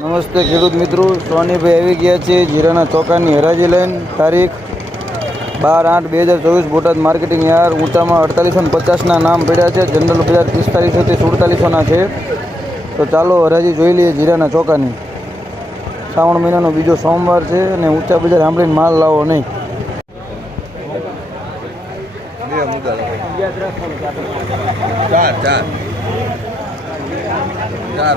નમસ્તે ખેડૂત મિત્રો, સોનીભાઈ આવી ગયા છે જીરાના ચોકાની હરાજી લઈને. તારીખ બાર આઠ બે હજાર ચોવીસ બોટાદ માર્કેટિંગ યાર ઊંચામાં અડતાલીસો ને પચાસના નામ પડ્યા છે. જનરલ બજાર પિસ્તાલીસોથી સુડતાલીસોના છે. તો ચાલો હરાજી જોઈ લઈએ જીરાના ચોકાની. શ્રાવણ મહિનાનો બીજો સોમવાર છે અને ઊંચા બજાર સાંભળીને માલ લાવો નહીં. ચાર ચાર. ચાર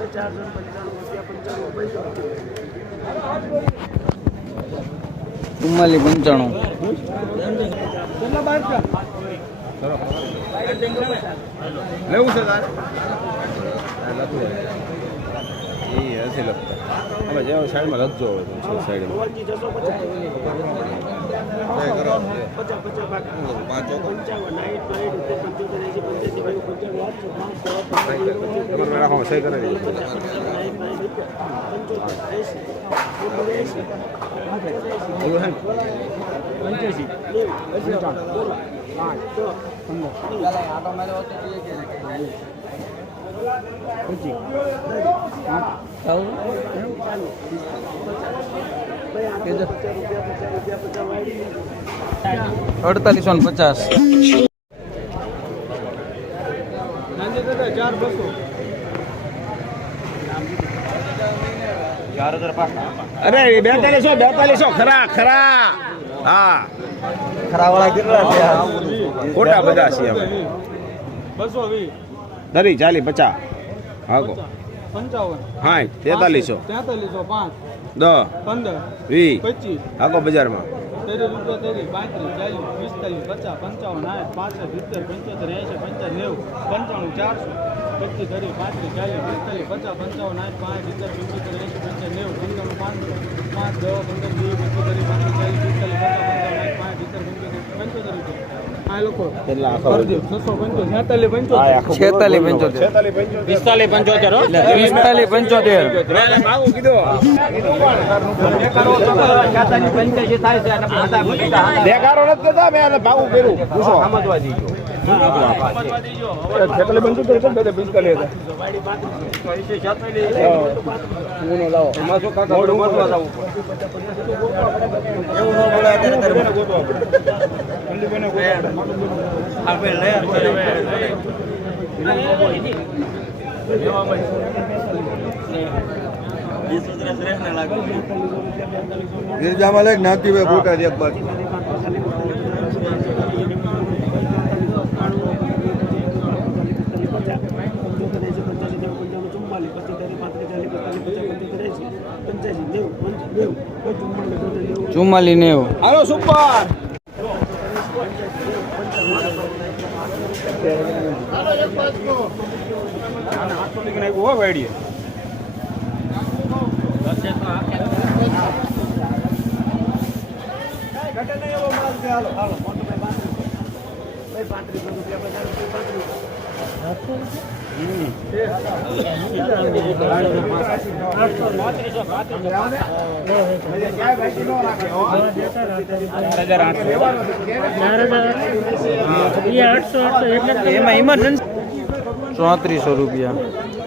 તું ભાઈ ચુમ્માલી પંચાણું. લેવું છે તારે? એ હશે લખતા. હવે જેવો સાઈડમાં લખજો હવે સાઈડમાં કરો પાંચ તમારે રાખો સહી કરી દેજો અડતાલીસો ને પચાસ. અરે બેતાલીસો બેતાલીસો ખરા ખરા. હા. ખરાવાળા કેટલા ખોટા બધા છે અમે. બસો વીસ. ધરી ચાલી પચાસ. પંચાવન. હા તેતાલીસો. તેતાલીસો પાંચ. દસ પંદર વીસ પચીસ આખો બજારમાં. તેરી રૂપિયા તેરી પાંત્રીસ ચાલીસ પિસ્તાલીસ પચાસ પંચાવન સાઠ પાસઠ સિત્તેર પંચોતેર એંશી પંચાવન નેવું પંચાણું ચારસો પચીસ ધરી પાંત્રીસ ચાલીસ પિસ્તાલીસ પચાસ પંચાવન સાઠ પાંચ સિત્તેર પંચોતેર એંશી પંચાવન નેવું પંચાણું પાંચસો પાંચ દસ પંદર વીસ પચીસ ધરી પાંત્રીસ ચાલીસ પિસ્તાલીસ પચાસ પંચાવન સાઠ પાંચ સિત્તેર પંચોતેર પંચોતેર રૂપિયા આ લોકો કેટલા આખા કરી દો છસો પંચોતેર છેતાલીસ પંચોતેર છેતાલીસ પંચોતેર પિસ્તાલીસ પંચોતેર પિસ્તાલીસ પંચોતેર ભાગું કીધું દેખાડો નથી દેતા મેં ભાગું કર્યું. પૂછો. છેતાલીસ પંચોતેર છે બે પિસ્તાલીસ મોડું મોડું લાવું ગિરજામાં લે નાખતી હોય બોટાદ એક બાજુ. ચુમ્માલી નેવું હાલો સુપર. હો રૂપિયા ચોત્રીસો રૂપિયા.